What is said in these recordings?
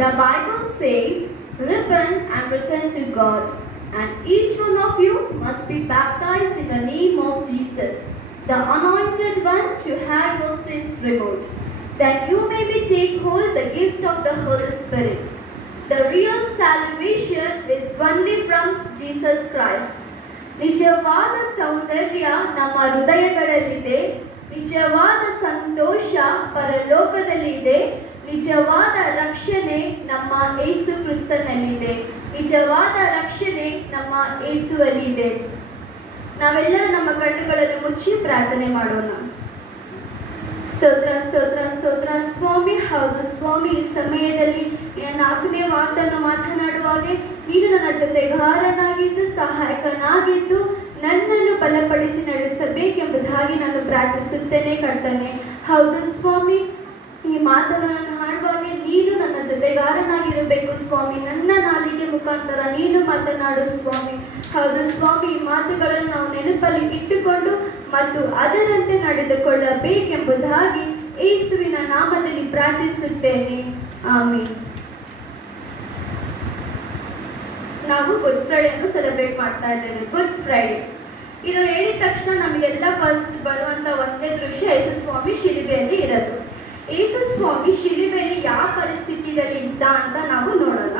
The Bible says, repent and return to God, and each one of you must be baptized in the name of Jesus, the anointed one, to have your sins removed, that you may take hold the gift of the Holy Spirit. The real salvation is only from Jesus Christ. ನಿಜವಾದ ಸೌಂದರ್ಯ ನಮ್ಮ ಹೃದಯಗಳಲ್ಲಿದೆ, ನಿಜವಾದ ಸಂತೋಷ ಪರಲೋಕದಲ್ಲಿದೆ, ನಿಜವಾದ ರಕ್ಷಣೆ ನಮ್ಮ ಯೇಸು ಕ್ರಿಸ್ತನಲ್ಲಿದೆ, ನಿಜವಾದ ರಕ್ಷಣೆ ನಮ್ಮ ಯೇಸುವಲ್ಲಿದೆ. ನಾವೆಲ್ಲರೂ ನಮ್ಮ ಕಣ್ಣುಗಳನ್ನು ಮುಚ್ಚಿ ಪ್ರಾರ್ಥನೆ ಮಾಡೋಣ. ಸ್ತೋತ್ರ ಸ್ತೋತ್ರ ಸ್ತೋತ್ರ ಸ್ವಾಮಿ. ಹೌದು ಸ್ವಾಮಿ, ಈ ಸಮಯದಲ್ಲಿ ನನ್ನ 4ನೇ ಮಾತನ್ನು ಮಾತನಾಡುವಾಗೆ ನೀನು ನನ್ನ ಜೊತೆಗಾರನಾಗಿದ್ದು ಸಹಾಯಕನಾಗಿದ್ದು ನನ್ನನ್ನು ಬಲಪಡಿಸಿ ನಡೆಸಬೇಕೆಂಬುದಾಗಿ ನಾನು ಪ್ರಾರ್ಥಿಸುತ್ತೇನೆ ಕರ್ತನೆ. ಹೌದು ಸ್ವಾಮಿ, ಈ ಮಾತನ್ನು ನಾನು ಹಾಡುವಾಗೆ ನೀನು ನನ್ನ ಜೊತೆಗಾರನಾಗಿರಬೇಕು ಸ್ವಾಮಿ. ನನ್ನ ನಾಲಿಗೆ ಮುಖಾಂತರ ನೀನು ಮಾತನಾಡು ಸ್ವಾಮಿ. ಹೌದು ಸ್ವಾಮಿ, ಈ ಮಾತುಗಳನ್ನು ನಾವು ನೆನಪಲ್ಲಿ ಇಟ್ಟುಕೊಂಡು ಮತ್ತು ಅದರಂತೆ ನಡೆದುಕೊಳ್ಳಬೇಕೆಂಬುದಾಗಿ ಯೇಸುವಿನ ನಾಮದಲ್ಲಿ ಪ್ರಾರ್ಥಿಸುತ್ತೇನೆ. ಆಮೆನ್. ನಾವು ಗುಡ್ ಫ್ರೈಡೆಯನ್ನು ಸೆಲೆಬ್ರೇಟ್ ಮಾಡ್ತಾ ಇದ್ದೇವೆ. ಗುಡ್ ಫ್ರೈಡೆ ಇದು ಹೇಳಿದ ತಕ್ಷಣ ನಮಗೆಲ್ಲ ಫಸ್ಟ್ ಬರುವಂತ ಒಂದೇ ದೃಶ್ಯ ಯೇಸು ಸ್ವಾಮಿ ಶಿಲುಬೆಯಲ್ಲಿ ಇರೋದು. ಯೇಸು ಸ್ವಾಮಿ ಶಿಲುಬೆಯಲ್ಲಿ ಯಾವ ಪರಿಸ್ಥಿತಿಯಲ್ಲಿ ಇದ್ದ ಅಂತ ನಾವು ನೋಡೋಣ.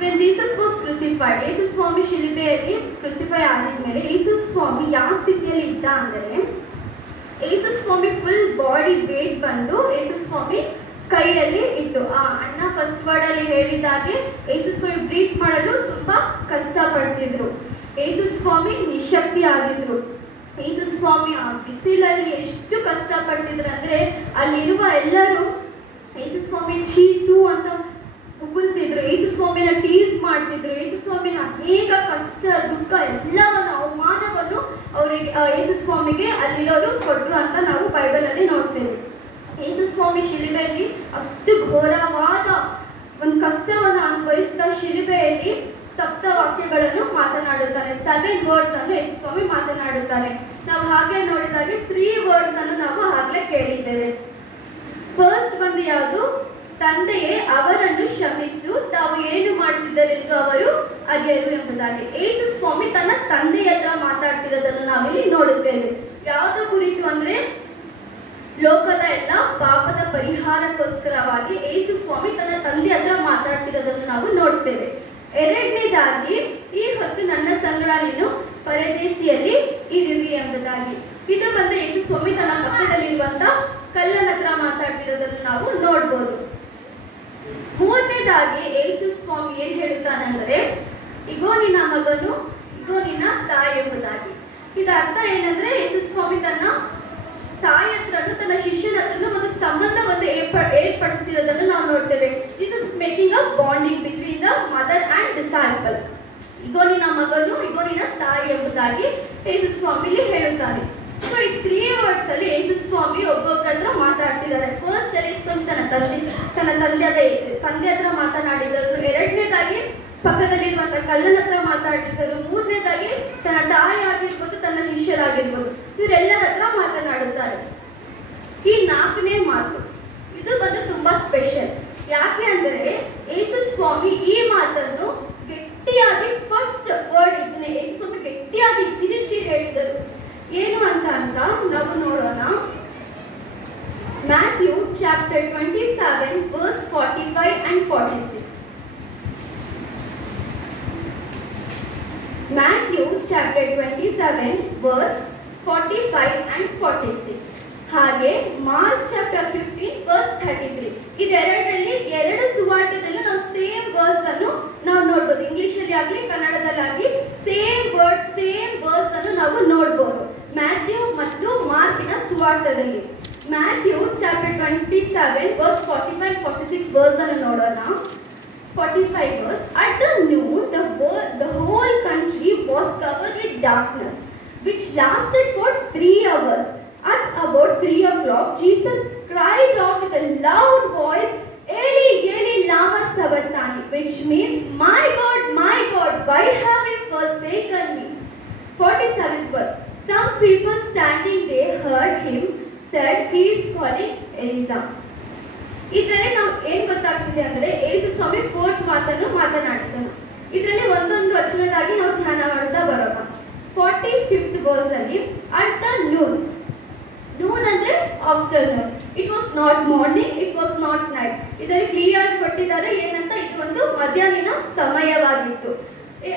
When Jesus was crucified, Yesu Swami ಶಿಲುಬೆಯಲ್ಲಿ ಕ್ರೂಸಿಫೈ ಆಗಿದ್ಮೇಲೆ ಯೇಸು ಸ್ವಾಮಿ ಯಾವ ಸ್ಥಿತಿಯಲ್ಲಿ ಇದ್ದ ಅಂದರೆ, Yesu Swami full body weight ಬಂದು ಯೇಸು ಸ್ವಾಮಿ ಕೈಯಲ್ಲಿ ಇತ್ತು. ಆ ಅಣ್ಣ ಫಸ್ಟ್ ವರ್ಡ್ ಅಲ್ಲಿ ಹೇಳಿದಾಗೆ ಯೇಸು ಸ್ವಾಮಿ ಬ್ರೀತ್ ಮಾಡಲು ತುಂಬಾ ಕಷ್ಟ ಪಡ್ತಿದ್ರು. ಯೇಸು ಸ್ವಾಮಿ ನಿಶಕ್ತಿ ಆಗಿದ್ರು. ಯೇಸು ಸ್ವಾಮಿ ಆ ಬಿಸಿಲಲ್ಲಿ ಎಷ್ಟು ಕಷ್ಟ ಪಡ್ತಿದ್ರು ಅಂದ್ರೆ ಅಲ್ಲಿರುವ ಎಲ್ಲರೂ ಯೇಸು ಸ್ವಾಮಿ ಚೀತು ಅಂತ ಉಗುಳ್ತಿದ್ರು, ಯೇಸು ಸ್ವಾಮಿನ ಟೀಸ್ ಮಾಡ್ತಿದ್ರು, ಯೇಸು ಸ್ವಾಮಿನ ಅನೇಕ ಕಷ್ಟ ದುಃಖ ಎಲ್ಲವನ್ನು ಅವಮಾನವನ್ನು ಅವರಿಗೆ ಯೇಸು ಸ್ವಾಮಿಗೆ ಅಲ್ಲಿರೋರು ಕೊಟ್ರು ಅಂತ ನಾವು ಬೈಬಲ್ ಅಲ್ಲಿ ನೋಡ್ತೇವೆ. ಯೇಸು ಸ್ವಾಮಿ ಶಿಲುಬೆಯಲ್ಲಿ ಅಷ್ಟು ಘೋರವಾದ ಒಂದು ಕಷ್ಟವನ್ನು ಅನುಭವಿಸಿದ ಶಿಲುಬೆಯಲ್ಲಿ 7 ವಾಕ್ಯಗಳನ್ನು ಮಾತನಾಡುತ್ತಾರೆ. 7 ವರ್ಡ್ಸ್ ಅನ್ನು ಯೇಸು ಸ್ವಾಮಿ ಮಾತನಾಡುತ್ತಾರೆ. ನಾವು ಹಾಗೆ ನೋಡಿದಾಗೆ 3 ವರ್ಡ್ಸ್ ಅನ್ನು ನಾವು ಆಗ್ಲೇ ಕೇಳಿದ್ದೇವೆ. ಫಸ್ಟ್ ಬಂದು ಯಾವುದು? ತಂದೆಯೇ ಅವರನ್ನು ಕ್ಷಮಿಸು, ತಾವು ಏನು ಮಾಡುತ್ತಿದ್ದರೆಂದು ಅವರು ಅರಿಯರು ಎಂಬುದಾಗಿ. ಯೇಸು ಸ್ವಾಮಿ ತನ್ನ ತಂದೆಯ ಹತ್ರ ಮಾತಾಡ್ತಿರೋದನ್ನು ನಾವಿಲ್ಲಿ ನೋಡುತ್ತೇವೆ. ಯಾವುದು ಕುರಿತು ಅಂದ್ರೆ ಲೋಕದ ಎಲ್ಲ ಪಾಪದ ಪರಿಹಾರಕ್ಕೋಸ್ಕರವಾಗಿ ಯೇಸು ಸ್ವಾಮಿ ತನ್ನ ತಂದೆ ಹತ್ರ ಮಾತಾಡ್ತಿರೋದನ್ನು ನಾವು ನೋಡ್ತೇವೆ. ಎರಡನೇದಾಗಿ, ಈ ಹೊತ್ತು ನನ್ನ ಸಂಗಡ ನೀನು ಪರದೇಶಿಯಲ್ಲಿ ಇರುವಿ ಎಂಬುದಾಗಿ. ಇದು ಬಂದು ಯೇಸು ಸ್ವಾಮಿ ತನ್ನ ಪಕ್ಕದಲ್ಲಿರುವಂತ ಕಲ್ಲನ ಹತ್ರ ಮಾತಾಡ್ತಿರೋದನ್ನು ನಾವು ನೋಡ್ಬೋದು. ಮೂರನೇದಾಗಿ ಯೇಸು ಸ್ವಾಮಿ ಏನ್ ಹೇಳುತ್ತಾನೆಂದರೆ, ಇಗೋ ನಿನ್ನ ಮಗನು, ಇಗೋ ನಿನ್ನ ತಾಯಿ ಎಂಬುದಾಗಿ. ಇದರ ಅರ್ಥ ಏನಂದ್ರೆ, ಯೇಸು ಸ್ವಾಮಿ ತನ್ನ ತಾಯಿ ಹತ್ರನು ತನ್ನ ಶಿಷ್ಯನ ಹತ್ರನು ಒಂದು ಸಂಬಂಧವನ್ನು ಏರ್ಪಡಿಸ್ತಿರೋದನ್ನು ನಾವು ನೋಡ್ತೇವೆ. Jesus is making a bonding between the mother and disciple. ಇಗೋ ನಿನ್ನ ಮಗನು, ಇಗೋ ನಿನ್ನ ತಾಯಿ ಎಂಬುದಾಗಿ ಯೇಸು ಸ್ವಾಮಿಲಿ ಹೇಳುತ್ತಾರೆ. ಸೊ ಈ 3 ವರ್ಡ್ಸ್ ಅಲ್ಲಿ ಯೇಸು ಸ್ವಾಮಿ ಒಬ್ಬೊಬ್ಬರ ಹತ್ರ ಮಾತಾಡ್ತಿದ್ದಾರೆ. ಫಸ್ಟ್ ಅಲ್ಲಿ ಸ್ವಾಮಿ ತನ್ನ ತಂದೆ ಹತ್ರ ಮಾತನಾಡಿದರು. ಎರಡನೇದಾಗಿ ಪಕ್ಕದಲ್ಲಿರುವಂತ ಕಲ್ಲನ ಹತ್ರ ಮಾತಾಡಿದರು. ಮೂರನೇದಾಗಿ ತನ್ನ ತಾಯಿ ಆಗಿರ್ಬೋದು, ತನ್ನ ಶಿಷ್ಯರಾಗಿರ್ಬೋದು, ಇವರೆಲ್ಲರ ಹತ್ರ ಮಾತನಾಡುತ್ತಾರೆ. ಈ 4ನೇ ಮಾತು ಇದು ಬಂದು ತುಂಬಾ ಸ್ಪೆಷಲ್. ಯಾಕೆ ಅಂದರೆ ಯೇಸು ಸ್ವಾಮಿ ಈ ಮಾತನ್ನು ಗಟ್ಟಿಯಾಗಿ ಫಸ್ಟ್ ವರ್ಡ್ ಇದನ್ನೇ ಯೇಸು ಸ್ವಾಮಿ ಗಟ್ಟಿಯಾಗಿ ತಿರುಚಿ ಹೇಳಿದರು. ಏನು ಅಂತ ನಾವು ನೋಡೋಣ. Matthew chapter 27 verse 45 and 46. Matthew chapter 27 verse 45 and 46. ಹಾಗೆ ಮಾರ್ಕ್ ಚಾಪ್ಟರ್ 15 verse 33. ಇದೆರಡರಲ್ಲಿ 2 ಸುವಾರ್ತೆದಲ್ಲೂ ನಾವು ಸೇಮ್ ವರ್ಡ್ಸ್ ಅನ್ನು ನಾವು ನೋಡ್ಬೋದು. ಇಂಗ್ಲಿಷ್ ಅಲ್ಲಿ ಆಗಲಿ ಕನ್ನಡದಲ್ಲಾಗಲಿ ಸೇಮ್ ವರ್ಡ್ಸ್ ಅನ್ನು ನಾವು ನೋಡ್ಬೋದು ಮ್ಯಾಥ್ಯೂ ಮತ್ತು ಮಾರ್ಕಿನ ಸುವಾರ್ತೆದಲ್ಲಿ. ಮ್ಯಾಥ್ಯೂ ಚಾಪ್ಟರ್ 27 verse 45-46 ವರ್ಡ್ಸ್ ಅನ್ನು ನೋಡೋಣ. 45 verse. At the noon, the whole country was covered with darkness, which lasted for 3 hours. At about 3 o'clock, Jesus cried out with a loud voice, Eli, Eli, lama sabachthani, which means, my God, why have you forsaken me? 47th verse. Some people standing there heard him, said, he is calling Elijah. ಇದರಲ್ಲಿ ನಾವು ಏನ್ ಗೊತ್ತಾಗ್ತಿದೆ ಅಂದ್ರೆ ಯೇಸು ಸ್ವಾಮಿ 4th ಮಾತನ್ನು ಮಾತನಾಡಿದನು. ಇದರಲ್ಲಿ ಒಂದೊಂದು ವಚನದಾಗಿ ನಾವು ಧ್ಯಾನ ಮಾಡ್ತಾ ಬರೋಣ. 45th verse ಅಲ್ಲಿ at the noon ಅಂದ್ರೆ afternoon, it was not morning, it was not night. ಇದರಲ್ಲಿ ಕ್ಲಿಯರ್ ಕೊಟ್ಟಿದ್ದಾರೆ ಏನಂತ, ಇದು ಒಂದು ಮಧ್ಯಾಹ್ನಿನ ಸಮಯವಾಗಿತ್ತು.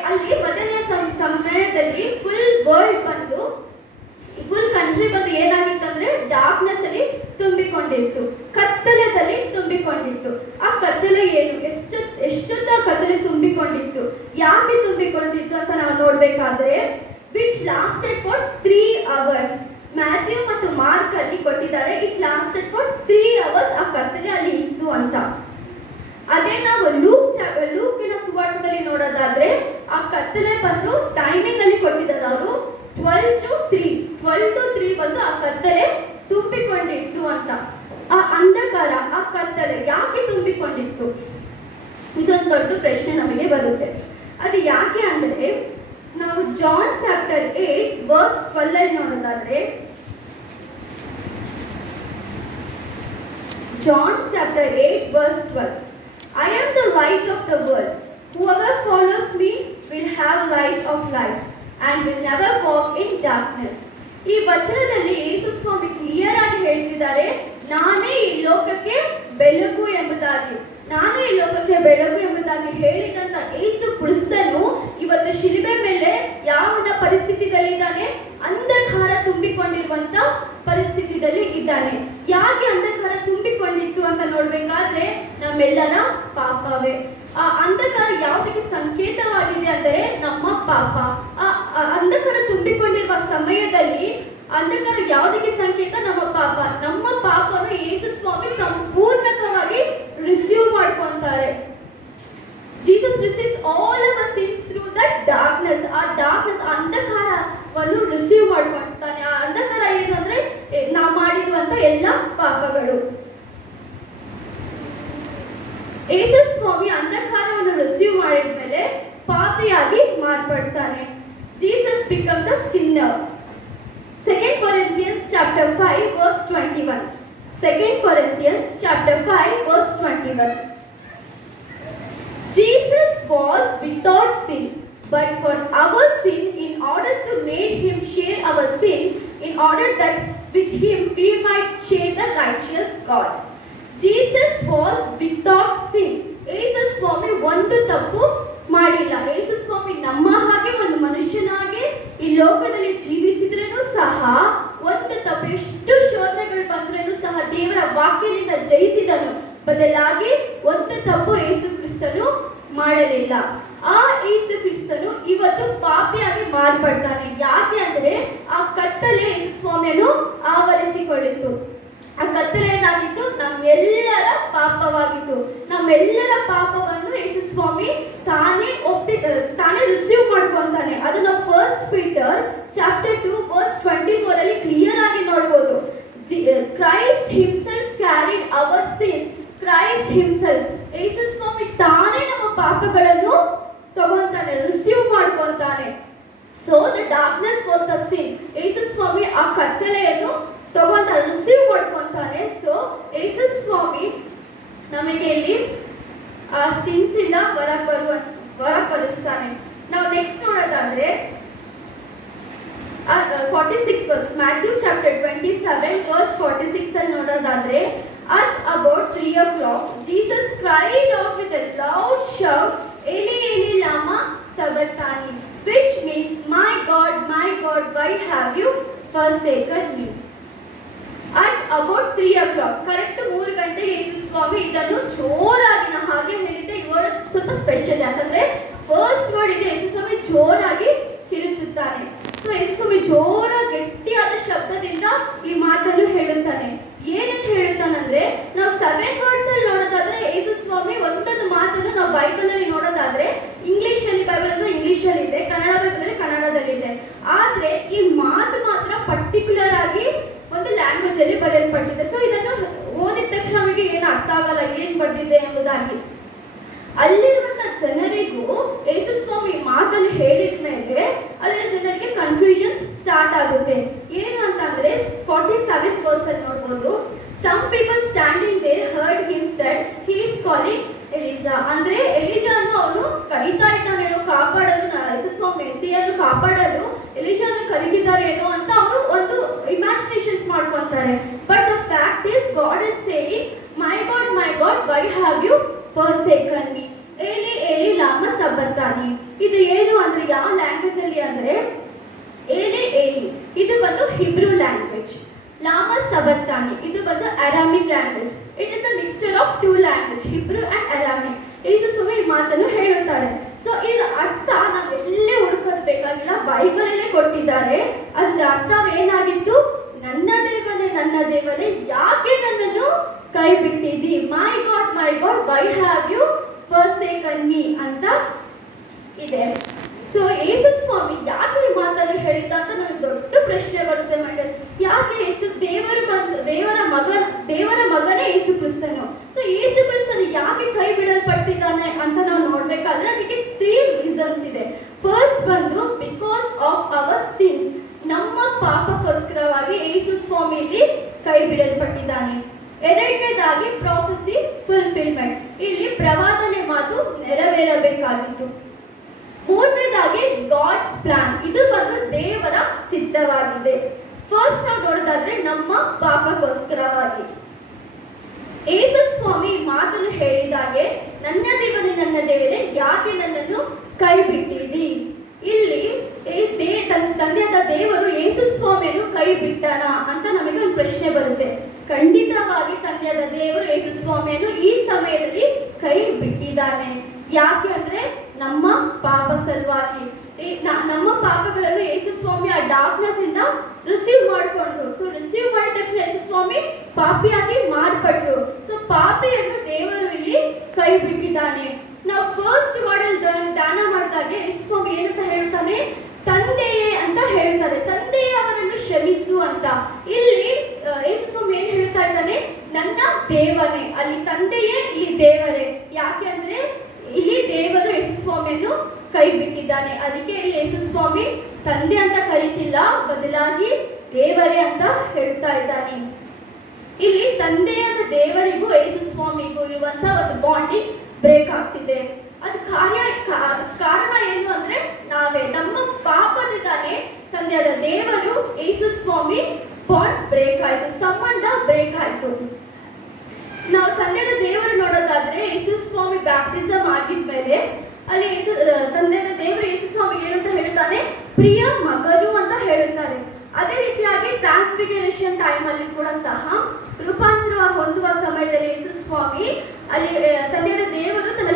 ಅಲ್ಲಿ ಮಧ್ಯಾಹ್ನ ಸಮಯದಲ್ಲಿ ಫುಲ್ ವರ್ಲ್ಡ್ ಬಂದು, ಫುಲ್ ಕಂಟ್ರಿ ಬಂದು ಏನಾಗಿತ್ತು ಅಂದ್ರೆ ಡಾರ್ಕ್ನೆಸ್ ಅಲ್ಲಿ ತುಂಬಿಕೊಂಡಿತ್ತು, ಕತ್ತಲದಲ್ಲಿ ತುಂಬಿಕೊಂಡಿತ್ತು. ಆ ಕತ್ತಲೆ ಏನು, ಎಷ್ಟೊತ್ತ ಕತ್ತಲೆ ತುಂಬಿಕೊಂಡಿತ್ತು, ಯಾಕೆ ತುಂಬಿಕೊಂಡಿತ್ತು ಅಂತ ನಾವು ನೋಡ್ಬೇಕಾದ್ರೆ which lasted for 3 hours. Matthew ಮತ್ತು ಮಾರ್ಕ್ ಅಲ್ಲಿ ಕೊಟ್ಟಿದ್ದಾರೆ ಇಟ್ ಲಾಸ್ಟೆಡ್ ಫಾರ್ 3 hours ಆ ಕತ್ತಲೆ ಅಲ್ಲಿ ಇತ್ತು ಅಂತ. ಅದೇ ನಾವು ಲೂಕಿನ ಸುವಾರ್ತೆಯಲ್ಲಿ ನೋಡೋದಾದ್ರೆ ಆ ಕತ್ತಲೆ ಬಂದು ಟೈಮಿಂಗ್ ಅಲ್ಲಿ ಕೊಟ್ಟಿದ್ದಾರೆ ಅವರು 12 to 3 ಬಂದು ಆ ಕತ್ತಲೆ ತುಂಬಿಕೊಂಡಿತ್ತು ಅಂತ. ಆ ಅಂಧಕಾರ, ಆ ಕತ್ತಲೆ ಯಾಕೆ ತುಂಬಿಕೊಂಡಿತ್ತು, ಇದೊಂದು ದೊಡ್ಡ ಪ್ರಶ್ನೆ ನಮಗೆ ಬರುತ್ತೆ. ಅದು ಯಾಕೆ ಅಂದ್ರೆ ನಾವು ಜಾನ್ ಚಾಪ್ಟರ್ 8 verse 12 ಅಲ್ಲಿ ನೋಡೋದಾದ್ರೆ, John chapter 8 verse 12, I am the light of the world. Whoever follows me will have light of life and will never walk in darkness. ಈ ವಚನದಲ್ಲಿ ಯೇಸು ಸ್ವಾಮಿ ಕ್ಲಿಯರ್ ಆಗಿ ಹೇಳ್ತಿದ್ದಾರೆ, ನಾನೇ ಈ ಲೋಕಕ್ಕೆ ಬೆಳಕು ಎಂಬುದಾಗಿ. ನಾನೇ ಈ ಲೋಕಕ್ಕೆ ಬೆಳಕು ಎಂಬುದಾಗಿ ಹೇಳಿದಂತ ಯೇಸು ಕ್ರಿಸ್ತನು ಇವತ್ತು ಶಿಲುಬೆ ಮೇಲೆ ಯಾವ ಪರಿಸ್ಥಿತಿದಲ್ಲಿದ್ದಾನೆ, ಅಂಧಕಾರ ತುಂಬಿಕೊಂಡಿರುವಂತ ಪರಿಸ್ಥಿತಿಯಲ್ಲಿ ಇದ್ದಾನೆ. ಯಾಕೆ ಅಂಧಕಾರ ತುಂಬಿಕೊಂಡಿತ್ತು ಅಂತ ನೋಡ್ಬೇಕಾದ್ರೆ ನಮ್ಮೆಲ್ಲರ ಪಾಪವೇ. ಆ ಅಂಧಕಾರ ಯಾವುದಕ್ಕೆ ಸಂಕೇತವಾಗಿದೆ ಅಂದರೆ ನಮ್ಮ ಪಾಪ. ಆ ಅಂಧಕಾರ ತುಂಬಿಕೊಂಡಿರುವ ಸಮಯದಲ್ಲಿ ಅಂಧಕಾರ ಯಾವುದಕ್ಕೆ ಸಂಕೇತ, ನಮ್ಮ ಪಾಪ. ನಮ್ಮ ಪಾಪವನ್ನು ಯೇಸು ಸ್ವಾಮಿ ಸಂಪೂರ್ಣವಾಗಿ ರಿಸೀವ್ ಮಾಡ್ಕೊಂತಾರೆ. Jesus receives all our sins through that darkness. ಆ ಡಾರ್ಕ್ನೆಸ್, ಅಂಧಕಾರವನ್ನು ರಿಸೀವ್ ಮಾಡ್ಕೊಳ್ತಾನೆ. ಆ ಅಂಧಕಾರ ಏನು ಅಂದ್ರೆ ನಾವು ಮಾಡಿರುವಂತ ಎಲ್ಲ ಪಾಪಗಳು. ಯೇಸು ಸ್ವಾಮಿ ಅಂಧಕಾರವನ್ನು ರಿಸೀವ್ ಮಾಡಿದ್ಮೇಲೆ ಪಾಪಿಯಾಗಿ ಮಾರ್ಪಡ್ತಾನೆ. Jesus becomes a sinner. 2 Corinthians chapter 5 verse 21. 2 Corinthians chapter 5 verse 21. Jesus was without sin, but for our sin, in order to make him share our sin, in order that with him we might share the righteous God. Jesus was without sin. Yesu ಸ್ವಾಮಿ ಒಂದು ತಪ್ಪು ಮಾಡಿಲ್ಲ. ಯೇಸು ಸ್ವಾಮಿ ನಮ್ಮ ಹಾಗೆ ಒಂದು ಮನುಷ್ಯನಾಗೆ ಈ ಲೋಕದಲ್ಲಿ ಜೀವಿಸಿದ್ರೂ ಸಹ ಒಂದು ತಪ್ಪು, ಎಷ್ಟು ಶೋಧನೆಗಳು ಬಂದ್ರೂ ಸಹ ದೇವರ ವಾಕ್ಯದಿಂದ ಜಯಿಸಿದನು. ಬದಲಾಗಿ ಒಂದು ತಪ್ಪು ಯೇಸು ಕ್ರಿಸ್ತನು ಮಾಡಲಿಲ್ಲ. ಆ ಯೇಸು ಕ್ರಿಸ್ತನು ಇವತ್ತು ಪಾಪಿಯಾಗಿ ಮಾರ್ಪಡ್ತಾನೆ. ಯಾಕೆ ಅಂದ್ರೆ ಆ ಕತ್ತಲೆ ಯೇಸು ಸ್ವಾಮಿಯನ್ನು ಆವರಿಸಿಕೊಂಡಿತ್ತು. ಆ ಕತ್ತಲೆ ಏನಾಗಿತ್ತು, ನಮ್ಮೆಲ್ಲರ ಪಾಪವಾಗಿತ್ತು. ನಮ್ಮೆಲ್ಲರ ಪಾಪವನ್ನು ಯೇಸು ಸ್ವಾಮಿ ತಾನೇ ರಿಸೀವ್ ಮಾಡ್ಕೊಂತಾನೆ. ಅದನ್ನ 1 Peter chapter 2 verse 24 ಅಲ್ಲಿ ಕ್ಲಿಯರ್ ಆಗಿ ನೋಡ್ಬೋದು. Christ himself carried our sin. Christ himself, ಯೇಸು ಸ್ವಾಮಿ ತಾನೇ ನಮ್ಮ ಪಾಪಗಳನ್ನು ತಗೊಂತಾನೆ, ರಿಸೀವ್ ಮಾಡ್ಕೊಂತಾನೆ. So the darkness was the sin. Yesu Swami ಆ ಕತ್ತಲೆಯನ್ನು ತಗೊಂತಾನೆ, ರಿಸೀವ್ ಮಾಡ್ಕೊಂತಾನೆ. ಸೊ ಯೇಸು ಸ್ವಾಮಿ ನಮಗೆ ಇಲ್ಲಿ ಆ ಸಿನ್ಸ್ ಇಂದ ಹೊರಪಡಿಸ್ತಾನೆ. ನಾವು ನೆಕ್ಸ್ಟ್ ನೋಡೋದಾದ್ರೆ 46 verse, Matthew chapter 27 verse 46 ಅಲ್ಲಿ ನೋಡೋದಾದ್ರೆ, at about 3 o'clock Jesus cried out with a loud shout, Eli Eli lama sabachthani, which means my God, why have you forsaken me? At about 3 o'clock, correct 3 ಗಂಟೆಗೆ ಯೇಸು ಸ್ವಾಮಿ ಇದನ್ನು ಜೋರಾಗಿ ಹಾಗೆ ಹೇಳಿದ್ದೆ. ಈ word ಸ್ವಲ್ಪ special, ಯಾಕಂದ್ರೆ ಫಸ್ಟ್ ವರ್ಡ್ ಇದೆ, ಯೇಸು ಸ್ವಾಮಿ ಜೋರಾಗಿ ಕಿರುಚುತ್ತಾನೆ. ಸೊ ಯೇಸು ಸ್ವಾಮಿ ಜೋರ ಗಟ್ಟಿಯಾದ ಶಬ್ದದಿಂದ ಈ ಮಾತನ್ನು ಹೇಳುತ್ತಾನೆ. ಏನಂತ ಹೇಳ್ತಾನಂದ್ರೆ, ನಾವು 7 ವರ್ಡ್ಸ್ ಅಲ್ಲಿ ನೋಡೋದಾದ್ರೆ ಯೇಸು ಸ್ವಾಮಿ ಒಂದೊಂದು ಮಾತನ್ನು ನಾವು ಬೈಬಲ್ ಅಲ್ಲಿ ನೋಡೋದಾದ್ರೆ ಇಂಗ್ಲಿಷ್ ಅಲ್ಲಿ ಬೈಬಲ್ ಅಂದ್ರೆ ಇಂಗ್ಲಿಷ್ ಅಲ್ಲಿ ಇದೆ, ಕನ್ನಡ ಬೈಬಲ್ ಅಲ್ಲಿ ಕನ್ನಡದಲ್ಲಿದೆ. ಆದ್ರೆ ಈ ಮಾತು ಮಾತ್ರ ಪರ್ಟಿಕ್ಯುಲರ್ ಆಗಿ ಒಂದು ಲ್ಯಾಂಗ್ವೇಜ್ ಅಲ್ಲಿ ಬರೆಯಲ್ಪಟ್ಟಿದೆ. ಸೊ ಇದನ್ನು ಓದಿದ ತಕ್ಷಣ ನಮಗೆ ಏನು ಅರ್ಥ ಆಗಲ್ಲ, ಏನ್ ಬರ್ದಿದೆ ಎಂಬುದಾಗಿ. ಅಲ್ಲಿರುವಂತ ಜನರಿಗೂ ಯೇಸು ಸ್ವಾಮಿ ಮಾತನ್ನು ಹೇಳಿದ ಮೇಲೆ ಅಲ್ಲಿನ ಜನರಿಗೆ ಕನ್ಫ್ಯೂಷನ್ ಸ್ಟಾರ್ಟ್ ಆಗುತ್ತೆ. ಏನು ಅಂತಂದ್ರೆ 47th verse ಅಲ್ಲಿ ನೋಡ್ಬೋದು. Some people standing there heard him ಕಾಪಾಡಲು ಎಲಿಷಾನ ಕರೀತಿದ್ದಾರೆ ಏನೋ ಅಂತ ಅವರು ಒಂದು ಇಮ್ಯಾಜಿನೇಷನ್ಸ್ ಮಾಡ್ಕೊಂತಾರೆ. But the fact is God is saying, my God why have you forsaken me, ಏಲಿ ಏಲಿ ಲಾಮ ಸಬಕ್ತಾನಿ. ಇದು ಏನು ಅಂದ್ರೆ ಯಾವ ಲ್ಯಾಂಗ್ವೇಜ್ ಅಲ್ಲಿ ಅಂದ್ರೆ ಏಲಿ ಏಲಿ ಇದು ಬಂದು ಹಿಬ್ರೂ ಲ್ಯಾಂಗ್ವೇಜ್, ಲಾಮ ಸಬಕ್ತಾನಿ ಇದು ಬಂದು Aramaic language. It is a mixture of two language, Hebrew and Aramaic. ಇದು ಸುಮ್ಮನೆ ಈ ಮಾತನ್ನು ಹೇಳುತ್ತಾರೆ. ಸೊ ಇದರ ಅರ್ಥ ನಾವೆಲ್ಲೇ ಹುಡುಕೋದು ಬೇಕಾಗಿಲ್ಲ, ಬೈಬಲ್ ಅಲ್ಲೇ ಕೊಟ್ಟಿದ್ದಾರೆ. ಅದರ ಅರ್ಥವೇನಾಗಿತ್ತು? ನನ್ನ ದೇವನೇ ಯಾಕೆ ನನ್ನನ್ನು ಕೈ ಬಿಟ್ಟಿದ್ದಿ, my God why have you forsaken me ಅಂತ ಇದೆ. ಸೊ ಯೇಸು ಸ್ವಾಮಿ ಯಾಕೆ ಈ ಮಾತನ್ನು ಹೇಳಿದ ಅಂತ ನಮಗೆ ದೊಡ್ಡ ಪ್ರಶ್ನೆ ಬರುತ್ತೆ ಮಂಡಳಿ. ಯಾಕೆ ಯೇಸು ದೇವರ ಮಗನೇ ಯೇಸು ಕ್ರಿಸ್ತನು. ಸೊ ಯೇಸು ಕ್ರಿಸ್ತನು ಯಾಕೆ ಕೈ ಬಿಡಲ್ಪಟ್ಟಿದ್ದಾನೆ ಅಂತ ನಾವು ನೋಡ್ಬೇಕಾದ್ರೆ ಅದಕ್ಕೆ 3 ರೀಸನ್ಸ್ ಇದೆ. ಫಸ್ಟ್ ಬಂದು ಬಿಕಾಸ್ ಆಫ್ ಅವರ್ ಸಿನ್ಸ್, ನಮ್ಮ ಪಾಪಕ್ಕೋಸ್ಕರವಾಗಿ ಯೇಸು ಸ್ವಾಮಿ ಇಲ್ಲಿ ಕೈ ಬಿಡಲ್ಪಟ್ಟಿದ್ದಾನೆ. ಎರಡನೇದಾಗಿ ಪ್ರಾಫೆಸಿ ಫುಲ್ಫಿಲ್ಮೆಂಟ್, ಇಲ್ಲಿ ಪ್ರವಾದನೆ ಮಾತು ನೆರವೇರಬೇಕಾಗಿತ್ತು. ಮೂರನೇದಾಗಿ ಗಾಡ್ಸ್ ಪ್ಲಾನ್, ಇದು ಬಂದು ದೇವರ ಚಿತ್ತವಾಗಿದೆ. ಫಸ್ಟ್ ನಾವು ನೋಡೋದಾದ್ರೆ ನಮ್ಮ ಪಾಪಕ್ಕೋಸ್ಕರವಾಗಿ ಯೇಸು ಸ್ವಾಮಿ ಮಾತನ್ನು ಹೇಳಿದಾಗೆ, ನನ್ನ ದೇವರೇ ಯಾಕೆ ನನ್ನನ್ನು ಕೈ ಬಿಟ್ಟಿದ್ದಿ. ಇಲ್ಲಿ ತಂದೆಯಾದ ದೇವರು ಯೇಸು ಸ್ವಾಮಿಯನ್ನು ಕೈ ಬಿಟ್ಟನ ಅಂತ ನಮಗೆ ಒಂದು ಪ್ರಶ್ನೆ ಬರುತ್ತೆ. ಖಂಡಿತವಾಗಿ ತಂದೆಯಾದ ದೇವರು ಯೇಸು ಸ್ವಾಮಿಯನ್ನು ಈ ಸಮಯದಲ್ಲಿ ಕೈ ಬಿಟ್ಟಿದ್ದಾನೆ. ಯಾಕೆ ಅಂದ್ರೆ ನಮ್ಮ ಪಾಪ ಸಲುವಾಗಿ, ನಮ್ಮ ಪಾಪಗಳನ್ನು ಯೇಸು ಸ್ವಾಮಿ ಆ ಡಾರ್ಕ್ನೆಸ್ ಇಂದ ರಿಸೀವ್ ಮಾಡಿಕೊಂಡ್ರು. ಸೊ ರಿಸೀವ್ ಮಾಡಿದ ತಕ್ಷಣ ಯೇಸು ಸ್ವಾಮಿ ಪಾಪಿಯಾಗಿ ಮಾರ್ಪಟ್ರು. ಸೊ ಪಾಪಿಯನ್ನು ದೇವರು ಇಲ್ಲಿ ಕೈ ಬಿಟ್ಟಿದ್ದಾನೆ. ನಾವು ಫಸ್ಟ್ ವರ್ಡ್ ದಾನ ಮಾಡಿದಾಗ ಯೇಸು ಸ್ವಾಮಿ ಏನಂತ ಹೇಳ್ತಾನೆ? ತಂದೆಯೇ ಅಂತ ಹೇಳ್ತಾರೆ. ತಂದೆಯೇ ಅವರನ್ನು ಕ್ಷಮಿಸು ಅಂತ. ಇಲ್ಲಿ ಯೇಸು ಸ್ವಾಮಿ ಏನ್ ಹೇಳ್ತಾ ಇದ್ದಾನೆ? ನನ್ನ ದೇವನೇ. ಅಲ್ಲಿ ತಂದೆಯೇ, ಇಲ್ಲಿ ದೇವರೇ. ಯಾಕೆ ಅಂದ್ರೆ ಇಲ್ಲಿ ದೇವರು ಯೇಸು ಸ್ವಾಮಿಯನ್ನು ಕೈ ಬಿಟ್ಟಿದ್ದಾನೆ. ಅದಕ್ಕೆ ಇಲ್ಲಿ ಯೇಸು ಸ್ವಾಮಿ ತಂದೆ ಅಂತ ಕರೀತಿಲ್ಲ, ಬದಲಾಗಿ ದೇವರೇ ಅಂತ ಹೇಳ್ತಾ ಇದ್ದಾನೆ. ಇಲ್ಲಿ ತಂದೆಯಾದ ದೇವರಿಗೂ ಯೇಸು ಸ್ವಾಮಿಗೂ ಇರುವಂತ ಒಂದು ಬಾಂಡಿಂಗ್ ಬ್ರೇಕ್ ಆಗ್ತಿದೆ. ಅದು ಕಾರಣ ಏನು ಅಂದ್ರೆ ನಾವೇ, ನಮ್ಮ ಪಾಪದಿಂದಾನೆ ತಂದೆಯಾದ ದೇವರು ಯೇಸು ಸ್ವಾಮಿ ಬಾಂಡ್ ಬ್ರೇಕ್ ಆಯ್ತು, ಸಂಬಂಧ ಬ್ರೇಕ್ ಆಯ್ತು. ನಾವು ತಂದೆಯಾದ ದೇವರು ನೋಡೋದಾದ್ರೆ ಯೇಸು ಸ್ವಾಮಿ ಬ್ಯಾಪ್ಟಿಸಮ್ ಆಗಿದ್ಮೇಲೆ ಅಲ್ಲಿ ತಂದೆಯಾದ ದೇವರು ಯೇಸು ಸ್ವಾಮಿ ಏನಂತ ಹೇಳ್ತಾನೆ? ಪ್ರಿಯ ಮಗನು ಅಂತ ಹೇಳುತ್ತಾರೆ. ಅದೇ ರೀತಿಯಾಗಿ ಟ್ರಾನ್ಸ್ಫಿಗರೇಷನ್ ಟೈಮ್ ಅಲ್ಲಿ ಕೂಡ ಸಹ ರೂಪಾಂತರ ಹೊಂದುವ ಸಮಯದಲ್ಲಿ ಯೇಸು ಸ್ವಾಮಿ ಅಲ್ಲಿ ತಂದೆಯಾದ ದೇವರು ತನ್ನ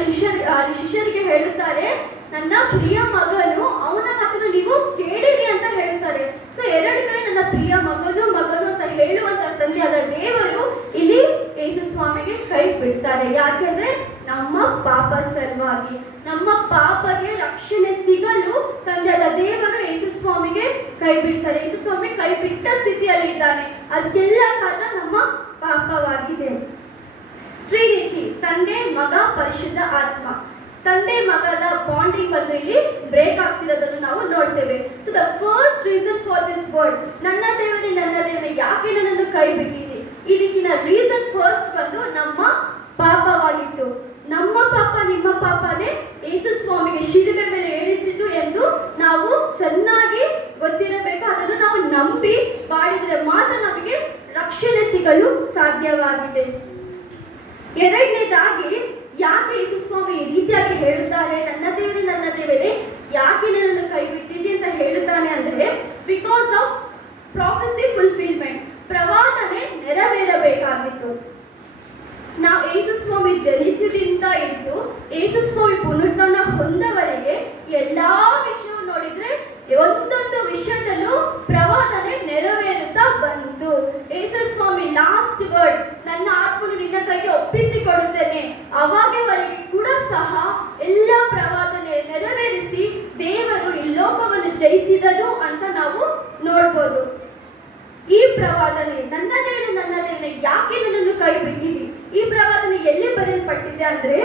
ಶಿಷ್ಯರಿಗೆ ಹೇಳುತ್ತಾರೆ, ನನ್ನ ಪ್ರಿಯ ಮಗನು, ಅವನ ಮಾತನ್ನು ನೀವು ಕೇಳಿರಿ ಅಂತ ಹೇಳ್ತಾರೆ. ಸೊ ಎರಡು ಕಡೆ ನನ್ನ ಪ್ರಿಯ ಮಗನು ಅಂತ ಹೇಳುವಂತ ತಂದೆಯಾದ ದೇವರು ಇಲ್ಲಿ ಯೇಸು ಸ್ವಾಮಿಗೆ ಕೈ ಬಿಡ್ತಾರೆ. ಯಾಕೆಂದ್ರೆ ನಮ್ಮ ಪಾಪ ಸಲುವಾಗಿ, ನಮ್ಮ ಪಾಪಗೆ ರಕ್ಷಣೆ ಸಿಗಲು ತಂದೆಯಾದ ದೇವರು ಯೇಸು ಸ್ವಾಮಿಗೆ ಕೈ ಬಿಡ್ತಾರೆ. ಯೇಸು ಸ್ವಾಮಿ ಕೈ ಬಿಟ್ಟ ಸ್ಥಿತಿಯಲ್ಲಿ ಇದ್ದಾನೆ. ಅದಕ್ಕೆಲ್ಲ ಕಾರಣ ನಮ್ಮ ಪಾಪವಾಗಿದೆ. ಟ್ರಿನಿಟಿ, ತಂದೆ, ಮಗ, ಪರಿಶುದ್ಧ ಆತ್ಮ, ತಂದೆ ಮಗದ ಬಾಂಡಿಂಗ್ ಬಂದು ಇಲ್ಲಿ ಬ್ರೇಕ್ ಆಗ್ತಿರೋದನ್ನು ನಾವು ನೋಡ್ತೇವೆ. So the first reason for this word, ನನ್ನ ದೇವರೇ ಯಾಕೆ ನನ್ನನ್ನು ಕೈ ಬಿಟ್ಟಿದೆ, ಇದಕ್ಕಿನ ರೀಸನ್ ಫಸ್ಟ್ ಬಂದು ನಮ್ಮ ಪಾಪವಾಗಿತ್ತು. ನಮ್ಮ ಪಾಪ ನಿಮ್ಮ ಪಾಪನೇ ಯೇಸು ಸ್ವಾಮಿಗೆ ಶಿಲುಬೆ ಮೇಲೆ ಏರಿಸಿದ್ದು ಎಂದು ನಾವು ಚೆನ್ನಾಗಿ ಗೊತ್ತಿರಬೇಕು. ಅದನ್ನು ನಾವು ನಂಬಿ ಮಾಡಿದ್ರೆ ಮಾತ್ರ ನಮಗೆ ರಕ್ಷಣೆ ಸಿಗಲು ಸಾಧ್ಯವಾಗಿದೆ. ಎರಡನೇದಾಗಿ ಯಾಕೆ ಯೇಸು ಸ್ವಾಮಿ ಈ ರೀತಿಯಾಗಿ ಹೇಳುತ್ತಾರೆ, ನನ್ನ ದೇವರೇ ಯಾಕೆ ನನ್ನನ್ನು ಕೈ ಬಿಟ್ಟಿದ್ದಿ ಅಂತ ಹೇಳುತ್ತಾನೆ ಅಂದ್ರೆ, ಬಿಕಾಸ್ ಆಫ್ ಪ್ರಾಫೆಸಿ ಫುಲ್ಫಿಲ್ಮೆಂಟ್, ಪ್ರವಾದನೆ ನೆರವೇರಬೇಕಾಗಿತ್ತು. ನಾವು ಯೇಸು ಸ್ವಾಮಿ ಜನಿಸಿದಿಂದ ಇದ್ದು ಯೇಸು ಸ್ವಾಮಿ ಪುನರುತ್ಥಾನ ಹೊಂದವರೆಗೆ ಎಲ್ಲಾ ವಿಷಯವನ್ನು ನೋಡಿದ್ರೆ ಒಂದೊಂದು ವಿಷಯದಲ್ಲೂ ಪ್ರವಾದನೆ ನೆರವೇರುತ್ತಾ ಬಂತು. ಯೇಸು ಸ್ವಾಮಿ ಲಾಸ್ಟ್ ವರ್ಡ್, ನನ್ನ ಆತ್ಮನು ನಿನ್ನ ಕೈಗೆ ಒಪ್ಪಿಸಿಕೊಡುತ್ತೇನೆ, ಅವಾಗವರೆಗೆ ಕೂಡ ಸಹ ಎಲ್ಲ ಪ್ರವಾದನೆ ನೆರವೇರಿಸಿ ದೇವರು ಈ ಲೋಕವನ್ನು ಜಯಿಸಿದನು ಅಂತ ನಾವು ನೋಡ್ಬೋದು. ಈ ಪ್ರವಾದನೆ ನನ್ನ ದೇವರೇ ಯಾಕೆ ನನ್ನನ್ನು ಕೈ ಬಿಟ್ಟಿದೆ, ಈ ಪ್ರವಾದನೆ ಎಲ್ಲಿ ಬರೆಯಲ್ಪಟ್ಟಿದೆ ಅಂದ್ರೆ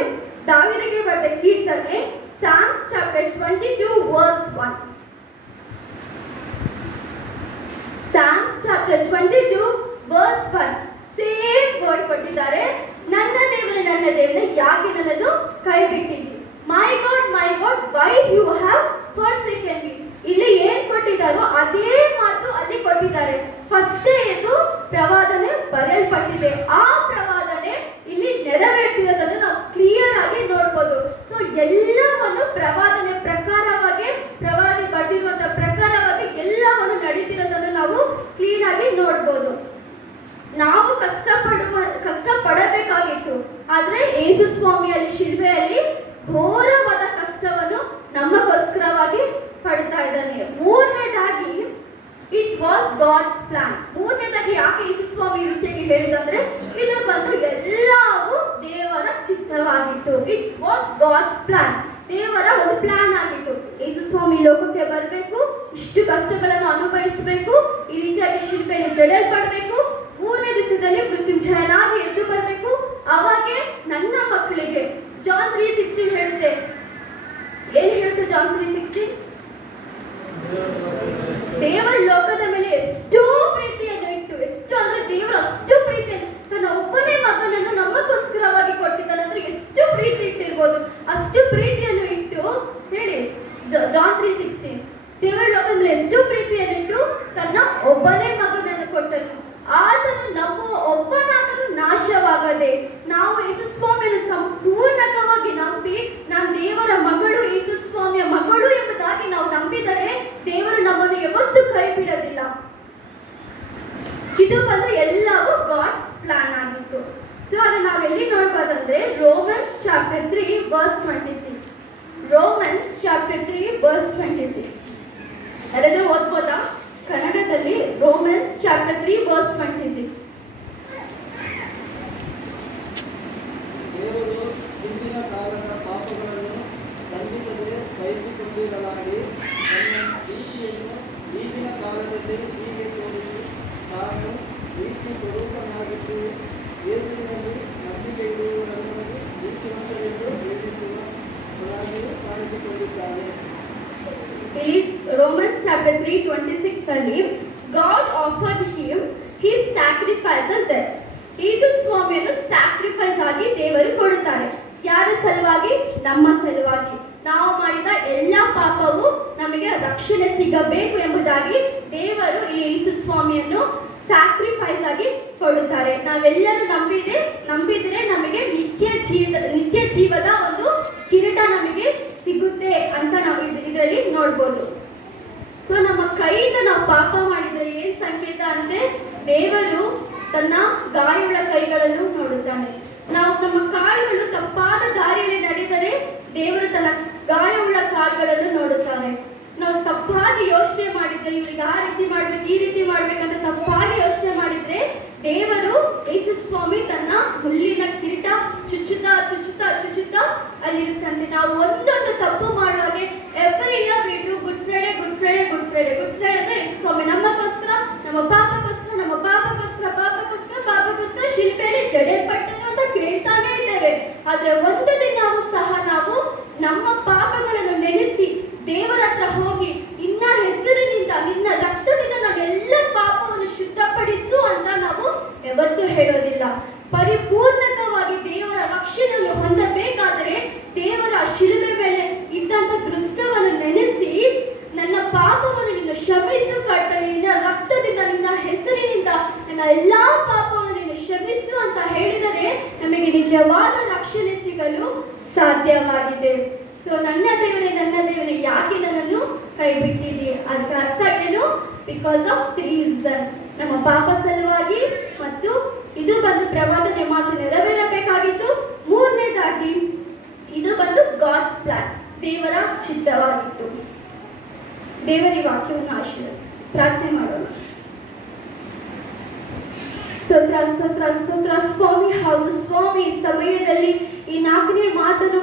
ದಾವೀದನಿಗೆ ಬರೆದ ಕೀರ್ತನೆ Psalms chapter 22 verse 1. Psalms chapter 22 verse 1 same word ಕೊಟ್ಟಿದ್ದಾರೆ. ನನ್ನ ದೇವರೇ ಯಾಕೆ ನನ್ನನ್ನು ಕೈ ಬಿಟ್ಟಿದ್ದಿ, my God why you have forsaken me. ಇಲ್ಲಿ ಏನ್ ಕೊಟ್ಟಿದ್ದಾರೋ ಅದೇ ಮಾತು ಅಲ್ಲಿ ಕೊಟ್ಟಿದ್ದಾರೆ. ಫಸ್ಟೇ ಇದು ಪ್ರವಾದನೆ ಬರೆಯಲ್ಪಟ್ಟಿದೆ, ಆ ಪ್ರವಾದನೆ ಇಲ್ಲಿ ನೆರವೇರ್ತಿರೋದನ್ನು ನಾವು ಕ್ಲಿಯರ್ ಆಗಿ ನೋಡ್ಬೋದು. ಸೊ ಎಲ್ಲವನ್ನು ಪ್ರವಾದನೆ ಪ್ರಕಾರವಾಗಿ, ಪ್ರವಾದಿ ಬರೆದಿರುವಂತಹ ಪ್ರಕಾರವಾಗಿ ಎಲ್ಲವನ್ನು ನಡೀತಿರೋದನ್ನು ನಾವು ಕ್ಲೀನ್ ಆಗಿ ನೋಡ್ಬೋದು. ನಾವು ಕಷ್ಟಪಡಬೇಕಾಗಿತ್ತು, ಆದ್ರೆ ಯೇಸು ಸ್ವಾಮಿಯಲ್ಲಿ ಶಿಲ್ಬೆಯಲ್ಲಿ ಘೋರವಾದ ಕಷ್ಟವನ್ನು ನಮಗೋಸ್ಕರವಾಗಿ ಪಡ್ತಾ ಇದ್ದಾನೆ. ಮೂರನೇದಾಗಿ ಇಟ್ ವಾಸ್ ಗಾಡ್ಸ್ ಪ್ಲಾನ್. ಮೂರನೇದಾಗಿ ಯಾಕೆ ಯೇಸು ಸ್ವಾಮಿ ಈ ರೀತಿಯಾಗಿ ಹೇಳಿದಂದ್ರೆ ಇದು ಬಂದು ಎಲ್ಲವೂ ದೇವರ ಚಿತ್ತವಾಗಿತ್ತು. ಇಟ್ ವಾಸ್ ಗಾಡ್ಸ್ ಪ್ಲಾನ್, ದೇವರ ಒಂದು ಪ್ಲಾನ್ ಆಗಿತ್ತು. ಯೇಸು ಸ್ವಾಮಿ ಲೋಕಕ್ಕೆ ಬರಬೇಕು, ಇಷ್ಟು ಕಷ್ಟಗಳನ್ನು ಅನುಭವಿಸಬೇಕು, ಈ ರೀತಿಯಾಗಿ ಶಿಲ್ಪೆಯಲ್ಲಿ ಜಡೆಯಲ್ಪಡಬೇಕು, ಮೂರನೇ ದಿವಸದಲ್ಲಿ ಮೃತ್ಯುಂಜಯನಾಗಿ ಎದ್ದು ಬರಬೇಕು. ಅವಾಗೆ ನನ್ನ ಮಕ್ಕಳಿಗೆ ಜಾನ್ 3:16 ಹೇಳುತ್ತೆ. ಏನ್ ಹೇಳುತ್ತೆ ಜಾನ್ 3:16? ದೇವರ ಲೋಕದ ಮೇಲೆ ಎಷ್ಟೋ ಪ್ರೀತಿಯನ್ನು ಇಟ್ಟು, ಎಷ್ಟು ಅಂದ್ರೆ ದೇವರು ಅಷ್ಟು ಪ್ರೀತಿಯನ್ನು ತನ್ನ ಒಬ್ಬನೇ ಮಗನನ್ನು ನಮಗೋಸ್ಕರವಾಗಿ ಕೊಟ್ಟಿದ್ದಾನೆ ಅಂದ್ರೆ ಎಷ್ಟು ಪ್ರೀತಿ ಇಟ್ಟಿರ್ಬೋದು. ಅಷ್ಟು ಪ್ರೀತಿಯನ್ನು ಇಟ್ಟು ಹೇಳಿ ಜಾನ್ 3:16 ದೇವರ ಲೋಕದ ಮೇಲೆ ಎಷ್ಟು ಪ್ರೀತಿಯನ್ನು ಇಟ್ಟು ತನ್ನ ಒಬ್ಬನೇ ಮಗನನ್ನು ಕೊಟ್ಟನು, ಆತನು ನಂಬುವ ಒಬ್ಬನಾದರೂ ನಾಶವಾಗದೆ. ನಾವು ಯೇಸು ಸ್ವಾಮಿಯನ್ನು ಸಂಪೂರ್ಣವಾಗಿ ನಂಬಿ ನಾನು ದೇವರ ಮಗಳು, ಯೇಸು ಸ್ವಾಮಿಯ ಮಗಳು ಎಂಬುದಾಗಿ ನಾವು ನಂಬಿದರೆ ದೇವರು ನಮ್ಮನ್ನು ಯಾವತ್ತೂ ಕೈ ಬಿಡೋದಿಲ್ಲ. ಇದು ಬಂದು ಎಲ್ಲವೂ ಗಾಡ್ಸ್ ಪ್ಲಾನ್ ಆಗಿತ್ತು. ಸೊ ಅದನ್ನ ನಾವೆಲ್ಲಿ ನೋಡ್ಬೋದಂದ್ರೆ Romans chapter 3 verse 26. Romans chapter 3 verse 26 ಅದನ್ನು ಓದ್ಬೋದಾ ಕನ್ನಡದಲ್ಲಿ? Romans chapter 3 verse 26. ದೇವರು ಹಿಂದಿನ ಕಾಲದ ಪಾಪಗಳನ್ನು ಖಂಡಿಸದೆ ಸಹಿಸಿಕೊಂಡಿರಲಾಗಿ ತನ್ನ ಪ್ರೀತಿಯನ್ನು ಈಗಿನ ಕಾಲದಲ್ಲಿ ಹೀಗೆ ತೋರಿಸಿ ತಾನು ಪ್ರೀತಿ ಸ್ವರೂಪನಾಗಿದ್ದು ಯೇಸುವಿನಲ್ಲಿ ನಂಬಿಕೆ ಇಡುವವರನ್ನು ನೀತಿವಂತರೆಂದು ವೇದಿಸುವವರಾಗಿ ಕಾಣಿಸಿಕೊಂಡಿದ್ದಾನೆ. ಇಲ್ಲಿ ರೋಮನ್ಸ್ ಚಾಪ್ಟರ್ 3:26 ಅಲ್ಲಿ god offered him his sacrifice ಅಂತ ಯೇಸು ಸ್ವಾಮಿಯನ್ನು ಸ್ಯಾಕ್ರಿಫೈಸ್ ಆಗಿ ದೇವರು ಕೊಡುತ್ತಾರೆ. ಯಾರ ಸಲುವಾಗಿ? ನಮ್ಮ ಸಲುವಾಗಿ. ನಾವು ಮಾಡಿದ ಎಲ್ಲ ಪಾಪವು ನಮಗೆ ರಕ್ಷಣೆ ಸಿಗಬೇಕು ಎಂಬುದಾಗಿ ದೇವರು ಈ ಯೇಸು ಸ್ವಾಮಿಯನ್ನು ಸ್ಯಾಕ್ರಿಫೈಸ್ ಆಗಿ ಕೊಡುತ್ತಾರೆ. ನಾವೆಲ್ಲರೂ ನಂಬಿದ್ರೆ ನಮಗೆ ನಿತ್ಯ ಜೀವದ ಒಂದು ಕಿರೀಟ ನಮಗೆ ಸಿಗುತ್ತೆ ಅಂತ ನಾವು ಇದರಲ್ಲಿ ನೋಡ್ಬೋದು. ಸೊ ನಮ್ಮ ಕೈಯಿಂದ ನಾವು ಪಾಪ ಮಾಡಿದ್ರೆ ಏನ್ ಸಂಕೇತ ಅಂದ್ರೆ ದೇವರು ತನ್ನ ಗಾಯಗಳ ಕೈಗಳನ್ನು ನೋಡುತ್ತಾನೆ. ನಾವು ನಮ್ಮ ಕಾಲುಗಳು ತಪ್ಪಾದ ದಾರಿಯಲ್ಲಿ ನಡೆದರೆ ದೇವರು ತನ್ನ ಗಾಯವುಳ್ಳ ಕಾಲುಗಳನ್ನು ನೋಡುತ್ತಾನೆ. ನಾವು ತಪ್ಪಾಗಿ ಯೋಚನೆ ಮಾಡಿದ್ರೆ ಇವ್ರಿಗೆ ಆ ರೀತಿ ಮಾಡ್ಬೇಕು, ಈ ರೀತಿ ಮಾಡ್ಬೇಕಂತ ತಪ್ಪಾಗಿ ಯೋಚನೆ ಮಾಡಿದ್ರೆ ದೇವರು ಯೇಸು ಸ್ವಾಮಿ ತನ್ನ ಹುಲ್ಲಿನ ಕಿರೀಟ ಚುಚ್ಚುತ್ತಾ ಚುಚ್ಚುತ್ತಾ ಚುಚ್ಚುತ್ತಾ ಅಲ್ಲಿರುತ್ತಂತೆ. ನಾವು ಒಂದೊಂದು ತಪ್ಪು ಮಾಡುವಾಗೆ every year we do Good Friday Good Friday Good Friday Good Friday ಅಂದ್ರೆ ಯೇಸು ಸ್ವಾಮಿ ನಮಗೋಸ್ಕರ, ನಮ್ಮ ಪಾಪಕ್ಕೋಸ್ಕರ, ನಮ್ಮ ಪಾಪಕ್ಕೋಸ್ಕರ ಶಿಲ್ಪೆಯಲ್ಲಿ ಜಡೆಯಲ್ಪಟ್ಟನು ಅಂತ ಕೇಳ್ತಾನೆ ಇದ್ದೇವೆ. ಆದ್ರೆ ಒಂದು ದಿನವೂ ಸಹ ನಾವು ನಮ್ಮ ಪಾಪಗಳನ್ನು ನೆನೆಸಿ ದೇವರ ಹತ್ರ ಹೋಗಿ ನಿನ್ನ ಹೆಸರಿನಿಂದ, ನಿನ್ನ ರಕ್ತದಿಂದ ನಾವೆಲ್ಲ ಪಾಪವನ್ನು ಶುದ್ಧಪಡಿಸು ಅಂತ ನಾವು ಯಾವತ್ತೂ ಹೇಳೋದಿಲ್ಲ. ಪರಿಪೂರ್ಣಕವಾಗಿ ದೇವರ ರಕ್ಷಣೆಯನ್ನು ಹೊಂದಬೇಕಾದರೆ ದೇವರ ಶಿಲುಬೆ ಮೇಲೆ ಇದ್ದಂತ ದೃಷ್ಟವನ್ನು ನೆನೆಸಿ ನನ್ನ ಪಾಪವನ್ನು ನಿನ್ನ ಕ್ಷಮಿಸು ಕರ್ತನೇ, ನಿನ್ನ ರಕ್ತದಿಂದ, ನಿನ್ನ ಹೆಸರಿನಿಂದ ನನ್ನ ಎಲ್ಲಾ ಪಾಪವನ್ನು ನೀನು ಕ್ಷಮಿಸು ಅಂತ ಹೇಳಿದರೆ ನಮಗೆ ನಿಜವಾದ ರಕ್ಷಣೆ ಸಿಗಲು ಸಾಧ್ಯವಾಗಿದೆ. ಸೊ ನನ್ನ ದೇವನೇ ಯಾಕೆ ನನ್ನನ್ನು ಕೈ ಬಿಟ್ಟಿದ್ದಿ? ಅದಕ್ಕೆ ಅರ್ಥ ಏನು? Because of 3 reasons. ನಮ್ಮ ಪಾಪ ಸಲುವಾಗಿ, ಮತ್ತು ಇದು ಬಂದು ಪ್ರವಾದನೆ ಮಾತು ನೆರವೇರಬೇಕಾಗಿತ್ತು. ಮೂರನೇದಾಗಿ ಇದು ಬಂದು ಗಾಡ್ಸ್ ಪ್ಲಾನ್, ದೇವರ ಚಿತ್ತವಾಗಿತ್ತು. ದೇವರ ವಾಕ್ಯವನ್ನು ಆಶೀರ್ವದಿಸಿ ಪ್ರಾರ್ಥನೆ ಮಾಡೋಣ. ಸ್ತೋತ್ರ ಸ್ತೋತ್ರ ಸ್ತೋತ್ರ ಸ್ವಾಮಿ. ಹೌದು ಸ್ವಾಮಿ, ಸಮಯದಲ್ಲಿ ಈ 4ನೇ ಮಾತನ್ನು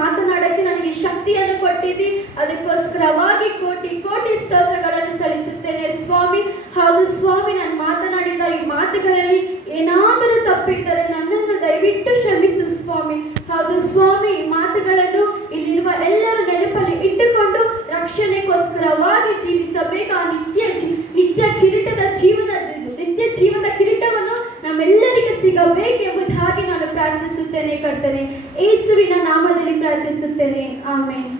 ಮಾತನಾಡಕ್ಕೆ ನನಗೆ ಶಕ್ತಿಯನ್ನು ಕೊಟ್ಟಿದ್ದಿ, ಅದಕ್ಕೋಸ್ಕರವಾಗಿ ಕೋಟಿ ಕೋಟಿ ಸ್ತೋತ್ರಗಳನ್ನು ಸಲ್ಲಿಸುತ್ತೇನೆ ಸ್ವಾಮಿ. ಹೌದು ಸ್ವಾಮಿ, ನಾನು ಮಾತನಾಡಿದ ಈ ಮಾತುಗಳಲ್ಲಿ ಏನಾದರೂ ತಪ್ಪಿದ್ದರೆ ನನ್ನನ್ನು ದಯವಿಟ್ಟು ಕ್ಷಮಿಸು ಸ್ವಾಮಿ. ಹೌದು ಸ್ವಾಮಿ, ಈ ಮಾತುಗಳನ್ನು ಇಲ್ಲಿರುವ ಎಲ್ಲರೂ ನೆನಪಲ್ಲಿ ಇಟ್ಟುಕೊಂಡು ರಕ್ಷಣೆಗೋಸ್ಕರವಾಗಿ ಜೀವಿಸಬೇಕು. ಆ ನಿತ್ಯ ಜೀವದ ಕಿರೀಟವನ್ನು ನಮ್ಮೆಲ್ಲರಿಗೆ ಸಿಗಬೇಕೆಂಬುದಾಗಿ ನಾನು ಪ್ರಾರ್ಥಿಸುತ್ತೇನೆ ಕರ್ತನೆ. ಯೇಸುವಿನ ನಾಮದಲ್ಲಿ ಪ್ರಾರ್ಥಿಸುತ್ತೇನೆ. ಆಮೆನ್.